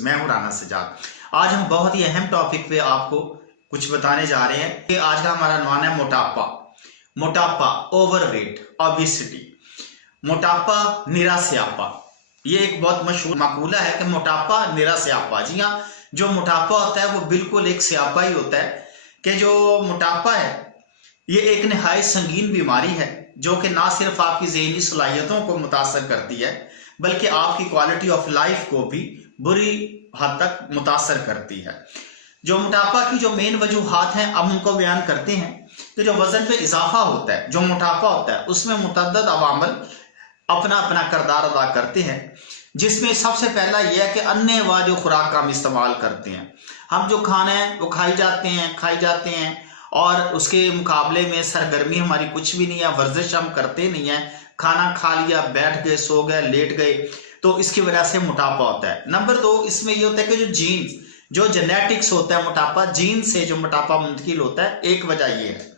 मैं हूं राना सजाद। आज हम बहुत ही अहम टॉपिक पे आपको कुछ बताने जा रहे हैं कि आज का हमारा नाम है मोटापा, ओवरवेट, ओबेसिटी। मोटापा निरा स्यापा, ये एक बहुत मशहूर मकूला है कि मोटापा निरा स्यापा। जी हाँ, जो मोटापा होता है वो बिल्कुल एक स्यापा ही होता है। कि जो मोटापा है ये एक निहायत संगीन बीमारी है जो कि ना सिर्फ आपकी ज़हनी सलाहियतों को मुतासर करती है बल्कि आपकी क्वालिटी ऑफ लाइफ को भी बुरी हद तक मुतासर करती है। जो मोटापा की जो मेन वजूहात हैं अब उनको बयान करते हैं कि जो वजन पे इजाफा होता है, जो मोटापा होता है, उसमें मुतअद्दिद अवामिल अपना अपना किरदार अदा करते हैं, जिसमें सबसे पहला यह है कि अन्य व जो खुराक का हम इस्तेमाल करते हैं। हम जो खाना है वो खाई जाते हैं और उसके मुकाबले में सरगर्मी हमारी कुछ भी नहीं है, वर्जिश हम करते नहीं है, खाना खा लिया, बैठ गए, सो गए, लेट गए, तो इसकी वजह से मोटापा होता है। नंबर 2, इसमें ये होता है कि जो जीन्स, जो जेनेटिक्स होता है, मोटापा जीन से जो मोटापा मुंतकिल होता है, एक वजह ये है।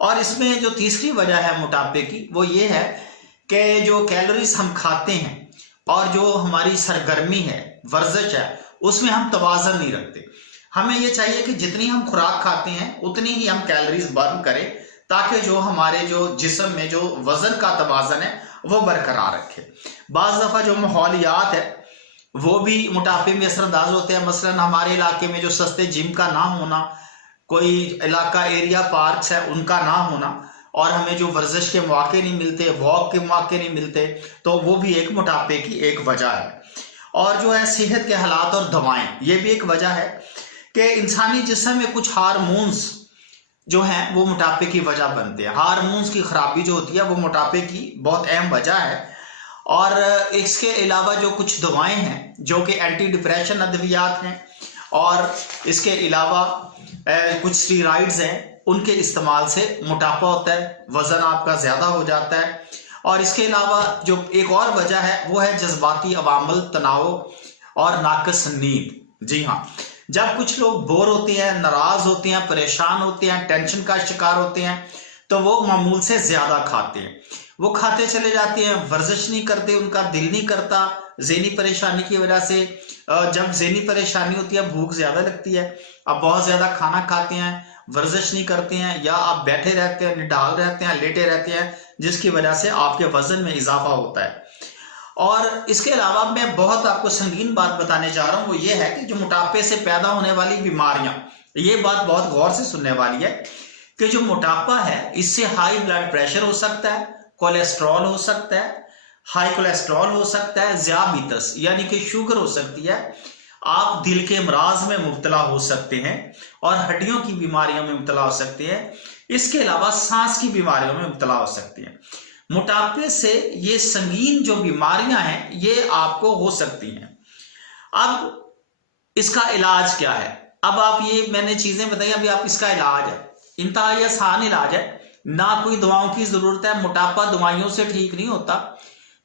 और इसमें जो तीसरी वजह है मोटापे की वो ये है कि जो कैलोरीज हम खाते हैं और जो हमारी सरगर्मी है, वर्जिश है, उसमें हम तवाज़न नहीं रखते। हमें ये चाहिए कि जितनी हम खुराक खाते हैं उतनी ही हम कैलोरीज बर्न करें ताकि जो हमारे जो जिस्म में जो वजन का तवाज़न है वो बरकरार रखे। बाज़ दफ़ा जो माहौलियात है वो भी मोटापे में असरअंदाज होते हैं। मसलन हमारे इलाके में जो सस्ते जिम का ना होना, कोई इलाका एरिया पार्क्स है उनका ना होना, और हमें जो वर्जिश के मौके नहीं मिलते, वॉक के मौके नहीं मिलते, तो वो भी एक मोटापे की एक वजह है। और जो है सेहत के हालात और दवाएं, ये भी एक वजह है कि इंसानी जिस्म में कुछ हार्मोन्स जो हैं वो मोटापे की वजह बनते हैं। हार्मोन्स की खराबी जो होती है वो मोटापे की बहुत अहम वजह है। और इसके अलावा जो कुछ दवाएं हैं जो कि एंटी डिप्रेशन अद्वियात हैं, और इसके अलावा कुछ स्टीरॉइड्स हैं, उनके इस्तेमाल से मोटापा होता है, वजन आपका ज़्यादा हो जाता है। और इसके अलावा जो एक और वजह है वो है जज्बाती अवामिल, तनाव और नाक़िस नींद। जी हाँ, जब कुछ लोग बोर होते हैं, नाराज होते हैं, परेशान होते हैं, टेंशन का शिकार होते हैं, तो वो मामूल से ज़्यादा खाते हैं। वो खाते चले जाते हैं, वर्जिश नहीं करते, उनका दिल नहीं करता ज़हनी परेशानी की वजह से। जब ज़हनी परेशानी होती है, भूख ज़्यादा लगती है, आप बहुत ज़्यादा खाना खाते हैं, वर्जिश नहीं करते हैं, या आप बैठे रहते हैं, निढाल रहते हैं, लेटे रहते हैं, जिसकी वजह से आपके वजन में इजाफा होता है। और इसके अलावा मैं बहुत आपको संगीन बात बताने जा रहा हूँ, वो ये है कि जो मोटापे से पैदा होने वाली बीमारियां, ये बात बहुत गौर से सुनने वाली है कि जो मोटापा है इससे हाई ब्लड प्रेशर हो सकता है, कोलेस्ट्रॉल हो सकता है, हाई कोलेस्ट्रॉल हो सकता है, ज़ियाबितस यानी कि शुगर हो सकती है, आप दिल के अमराज में मुब्तला हो सकते हैं और हड्डियों की बीमारियों में मुब्तला हो सकते हैं। इसके अलावा सांस की बीमारियों में मुब्तला हो सकती हैं। मोटापे से ये संगीन जो बीमारियां हैं ये आपको हो सकती हैं। अब इसका इलाज क्या है? अब आप ये मैंने चीजें बताई, अभी आप इसका इलाज है, इंतहाई आसान इलाज है, ना कोई दवाओं की जरूरत है। मोटापा दवाइयों से ठीक नहीं होता।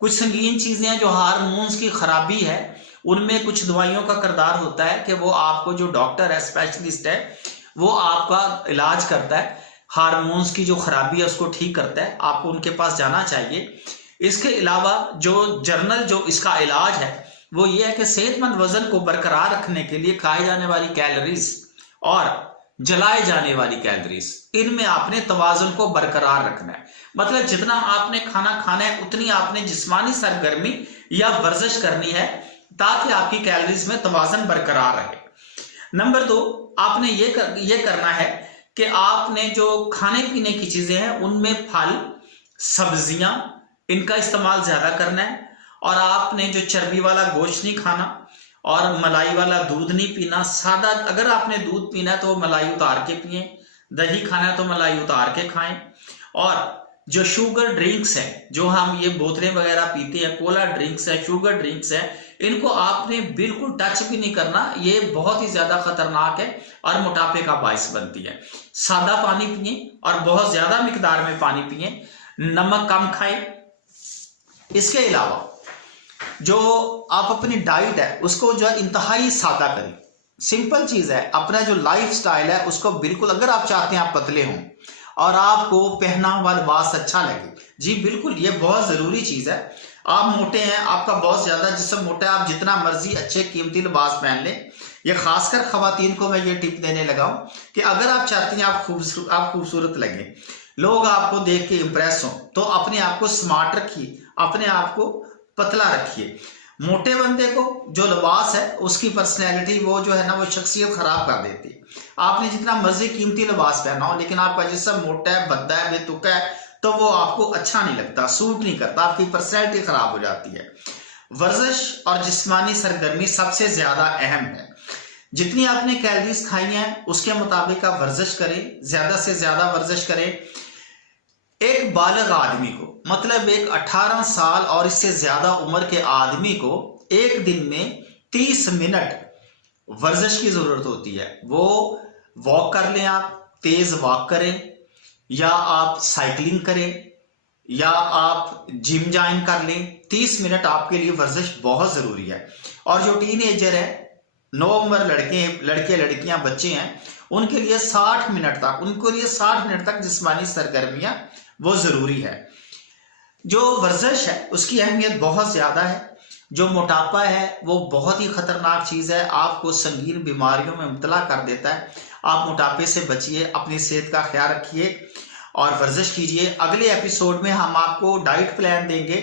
कुछ संगीन चीजें हैं जो हार्मोन्स की खराबी है, उनमें कुछ दवाइयों का किरदार होता है कि वो आपको, जो डॉक्टर है, स्पेशलिस्ट है, वो आपका इलाज करता है, हार्मोन्स की जो खराबी है उसको ठीक करता है, आपको उनके पास जाना चाहिए। इसके अलावा जो जर्नल जो इसका इलाज है वो ये है कि सेहतमंद वजन को बरकरार रखने के लिए खाए जाने वाली कैलोरीज और जलाए जाने वाली कैलोरीज, इनमें आपने तवाज़ुन को बरकरार रखना है। मतलब जितना आपने खाना खाना है उतनी आपने जिस्मानी सरगर्मी या वर्जिश करनी है ताकि आपकी कैलोरीज में तवाज़ुन बरकरार रहे। नंबर 2, आपने ये करना है कि आपने जो खाने पीने की चीजें हैं उनमें फल, सब्जियां, इनका इस्तेमाल ज्यादा करना है। और आपने जो चर्बी वाला गोश्त नहीं खाना और मलाई वाला दूध नहीं पीना। सादा, अगर आपने दूध पीना है तो मलाई उतार के पिए, दही खाना है तो मलाई उतार के खाएं। और जो शुगर ड्रिंक्स है, जो हम ये बोतलें वगैरह पीते हैं, कोला ड्रिंक्स है, शुगर ड्रिंक्स है, इनको आपने बिल्कुल टच भी नहीं करना। ये बहुत ही ज्यादा खतरनाक है और मोटापे का बायस बनती है। सादा पानी पिए और बहुत ज्यादा मिकदार में पानी पिए, नमक कम खाएं। इसके अलावा जो आप अपनी डाइट है उसको जो है इंतहाई सादा करें। सिंपल चीज है, अपना जो लाइफ स्टाइल है उसको बिल्कुल, अगर आप चाहते हैं आप पतले हों और आपको पहना हुआ लिबास अच्छा लगे, जी बिल्कुल, ये बहुत जरूरी चीज है। आप मोटे हैं, आपका बहुत ज्यादा जिस्म मोटा है, आप जितना मर्जी अच्छे कीमती लिबास पहन लें। ये खासकर खवातीन को मैं ये टिप देने लगा हूं कि अगर आप चाहती हैं आप खूबसूरत लगे, लोग आपको देख के इंप्रेस हो, तो अपने आप को स्मार्ट रखिए, अपने आप को पतला रखिए। मोटे बंदे को जो लिबास है उसकी पर्सनैलिटी वो जो है ना वो शख्सियत खराब कर देती है। आपने जितना मर्जी कीमती लिबास पहना हो, लेकिन आपका जिस्म मोटा है, भद्दा है, बेतुका है, तो वो आपको अच्छा नहीं लगता, सूट नहीं करता, आपकी पर्सनैलिटी खराब हो जाती है। वर्जिश और जिस्मानी सरगर्मी सबसे ज्यादा अहम है। जितनी आपने कैलोरीज खाई हैं उसके मुताबिक आप वर्जिश करें, ज्यादा से ज्यादा वर्जिश करें। एक बालिग आदमी को, मतलब एक 18 साल और इससे ज्यादा उम्र के आदमी को एक दिन में 30 मिनट वर्जिश की जरूरत होती है। वो वॉक कर लें, आप तेज वॉक करें, या आप साइकिलिंग करें, या आप जिम ज्वाइन कर लें। 30 मिनट आपके लिए वर्जिश बहुत जरूरी है। और जो टीनेजर है, 9 उम्र लड़के लड़कियां बच्चे हैं, उनके लिए 60 मिनट तक जिस्मानी सरगर्मियां वो जरूरी है। जो वर्जिश है उसकी अहमियत बहुत ज्यादा है। जो मोटापा है वो बहुत ही खतरनाक चीज है, आपको संगीन बीमारियों में मुब्तला कर देता है। आप मोटापे से बचिए, अपनी सेहत का ख्याल रखिए और वर्जिश कीजिए। अगले एपिसोड में हम आपको डाइट प्लान देंगे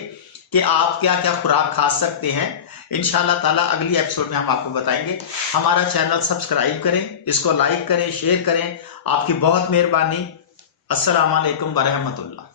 कि आप क्या क्या खुराक खा सकते हैं। इंशाल्लाह ताला अगली एपिसोड में हम आपको बताएंगे। हमारा चैनल सब्सक्राइब करें, इसको लाइक करें, शेयर करें। आपकी बहुत मेहरबानी। अस्सलाम वालेकुम व रहमतुल्लाह।